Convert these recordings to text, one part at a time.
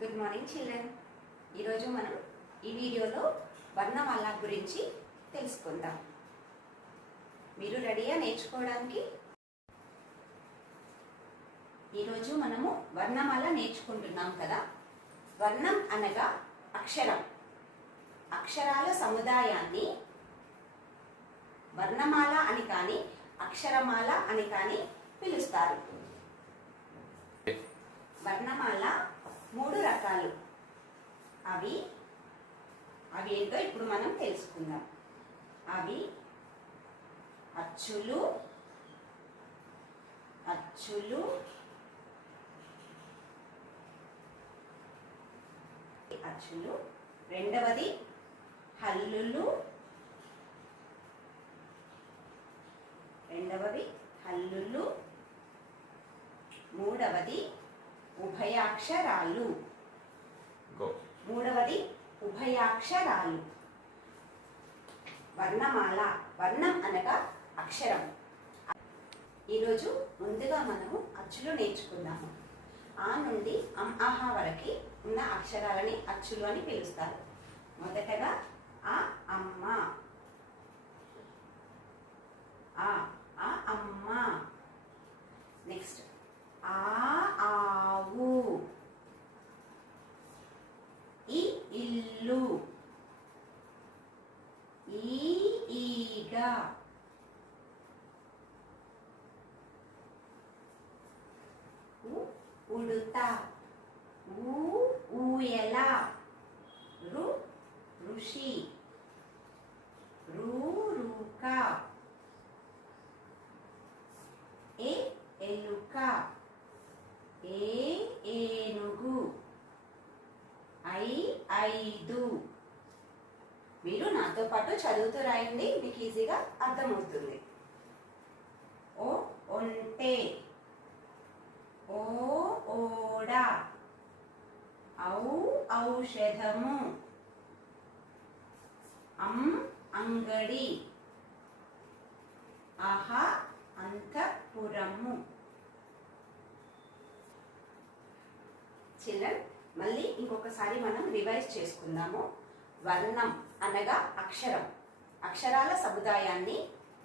Good morning children. ఈరోజు మనం ఈ వీడియోలో వర్ణమాల గురించి తెలుసుకుందాం. మీరు రెడీగా నేర్చుకోవడానికి? ఈరోజు మనము వర్ణమాల నేర్చుకుంటున్నాం కదా. వర్ణం అనగా అక్షరం. అక్షరాల సముదాయాన్ని వర్ణమాల అని కానీ అక్షరమాల అని కానీ పిలుస్తారు. వర్ణమాల 3 రకాలు. అవి ఏంటో ఇప్పుడు మనం తెలుసుకుందాం. అవి అచ్చులు, రెండవది హల్లులు, మూడవది ఉభయాక్షరాలు. వర్ణమాల, వర్ణం అనగా అక్షరం. ఈరోజు ముందుగా మనము అచ్చులు నేర్చుకుందాము. ఆ నుండి ఆహా వరకు ఉన్న అక్షరాలని అచ్చులు అని పిలుస్తారు. మొదటగా ఆ అమ్మ, ఆ అమ్మ. నెక్స్ట్ ఆ ఆవు, ఈ ఇల్లు, ఈ ఈగ, ఉడుత, ఊయల, ఋషి, రూక, ఎలుక, ఏనుగు, ఐదు. మీరు నాతో పాటు చదువుతూ రాయండి, మీకు ఈజీగా అర్థమవుతుంది. ఒంటె, ఓడ, ఔషధము, అంగడి, అంతఃపురము. చిల్డ్రన్, మళ్ళీ ఇంకొకసారి మనం రివైజ్ చేసుకుందాము. వర్ణం అనగా అక్షరం. అక్షరాల సముదాయాన్ని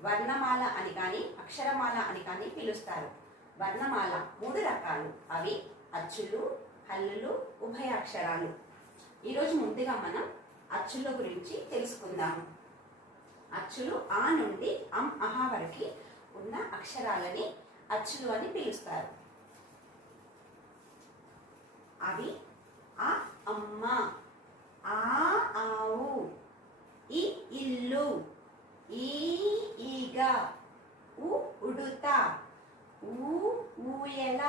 వర్ణమాల అని కానీ అక్షరమాల అని కానీ పిలుస్తారు. వర్ణమాల 3 రకాలు. అవి అచ్చులు, హల్లులు, ఉభయాక్షరాలు. ఈరోజు ముందుగా మనం అచ్చుల గురించి తెలుసుకుందాము. అచ్చులు ఆ నుండి అహా వరకు ఉన్న అక్షరాలని అచ్చులు అని పిలుస్తారు. అవి ఆ అమ్మ, ఆ ఆవు, ఈ ఇల్లు, ఈ ఈగ, ఉడుత, ఊయల,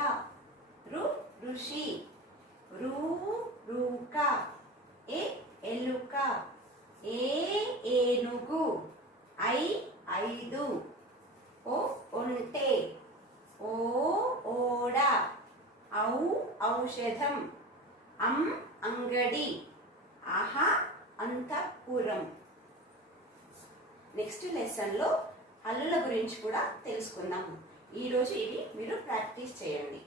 ఋషి, రూక, ఎలుక, ఏనుగు, ఐదు, ఒంటె, ఓడ, ఔషధం, అంగడి, అంతఃపురం. నెక్స్ట్ లెసన్లో హల్లుల గురించి కూడా తెలుసుకుందాము. ఈరోజు ఇవి మీరు ప్రాక్టీస్ చేయండి.